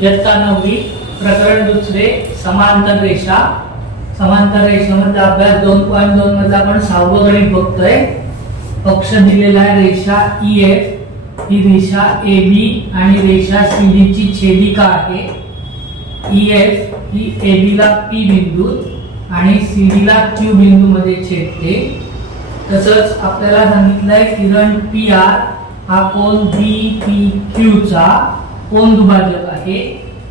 इयत्ता 9वी प्रकरण दुसरे समांतर रेषा। समांतर रेषेमध्ये अभ्यास 2.2 मध्ये आपण 6वं गणित बघतोय। पक्ष दिलेला आहे रेषा EF, ही रेषा AB आणि रेषा CD ची छेदिका आहे। EF ही AB ला P बिंदू आणि CD ला Q बिंदू मध्ये छेदते। तसंच आपल्याला सांगितलंय किरण PR हा कोन BPQ चा कोन दुभाजक आहे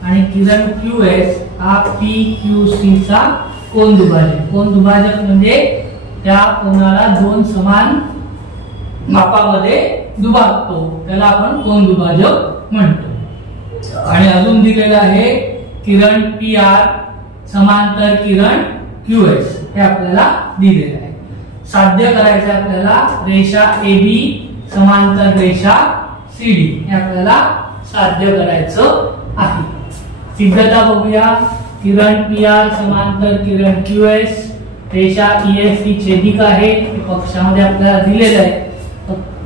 आणि किरण QS हा PQC चा कोन दुभाजक। कोन दुभाजक म्हणजे त्या कोनाला दोन समान मापामध्ये दुभागतो, त्याला आपण कोन दुभाजक म्हणतो। आणि अजून दिलेला आहे किरण PR समांतर किरण QS, हे आपल्याला दिलेले आहे। साध्य करायचं आपल्याला रेषा AB समांतर रेषा CD, हे आपल्याला साध्य करायचं आहे। सिद्धता बघूया। किरण PR समांतर किरण QS, रेषा EF ही छेदिका आहे, पक्षामध्ये आपल्याला दिलेलं आहे।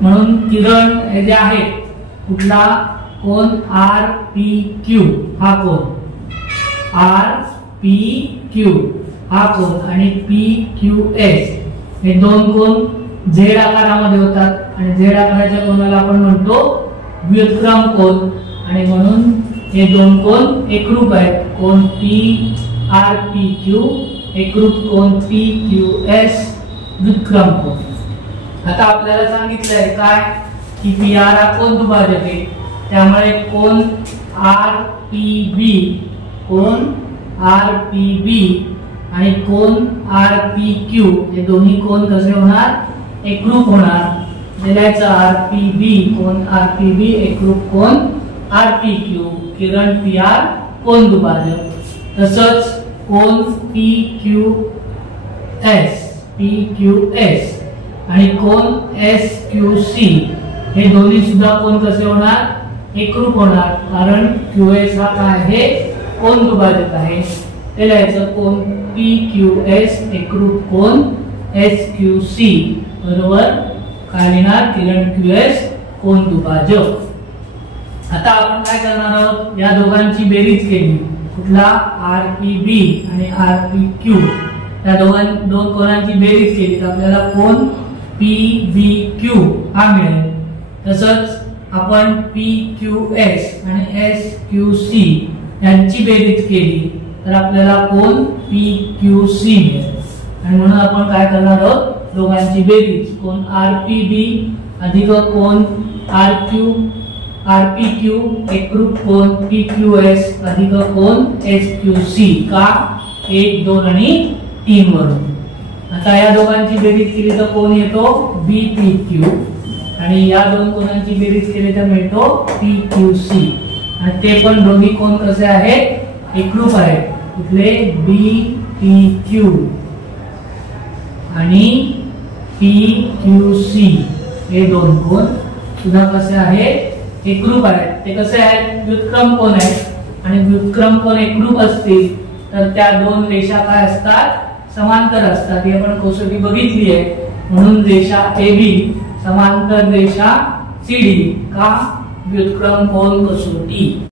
म्हणून किरण हे जे आहे कुठला कोन RPQ हा कोन, RPQ हा कोन आणि PQS हे दोन कोन Z आकारामध्ये होतात आणि Z आकाराच्या कोनाला आपण म्हणतो व्युत्क्रम कोन आणि म्हणून हे दोन कोन एकरूप आहेत। कोन PRPQ एकरूप कोन PQS व्युत्क्रम कोन। आता आपल्याला सांगितलंय काय की PR हा कोन दुभाजक आहे, त्यामुळे कोन RPB आणि कोन RPQ हे दोन्ही कोन कसे होणार, एकरूप होणार। दिलायचा RPB कोन RPB एकरूप कोन RPQ, किरण PR कोन दुभाजक। तसंच कोन PQS आणि कोन SQC हे दोन्ही सुद्धा कोन कसे होणार, एकरूप होणार, कारण QS हा काय आहे, कोन दुभाजक आहे। ते लिहायचं कोन PQS एकरूप कोन SQC बरोबर काय लिहिणार, किरण QS कोन दुभाजक। आता आपण काय करणार आहोत, या दोघांची बेरीज केली, कुठला RPB आणि RPQ, या दोन कोनांची बेरीज केली तर आपल्याला कोन PBQ हा मिळेल। तसंच आपण PQS आणि SQC यांची बेरीज केली तर आपल्याला कोन PQC मिळेल आणि म्हणून आपण काय करणार आहोत, दोघांची बेरीज कोन RPB अधिक कोन RPQ एकरूप कोन PQS अधिक कोन SQC का 1, 2 आणि 3 वरून। आता या दोघांची बेरीज केली तर कोन येतो BPQ आणि या दोन कोनांची बेरीज केली तर मिळतो PQC आणि ते पण दोन्ही कोन कसे आहेत, एकरूप आहेत। कुठले BPQ आणि PQC हे दोन कोन सुद्धा कसे आहेत, एकरूप आहेत। ते कसे आहेत, व्युत्क्रम कोन आहेत आणि व्युत्क्रम कोन एकरूप असतील तर त्या दोन रेषा काय असतात, समांतर असतात। ही आपण कसोटी बघितली आहे। म्हणून रेषा AB समांतर रेषा CD का व्युत्क्रम कोन कसोटी।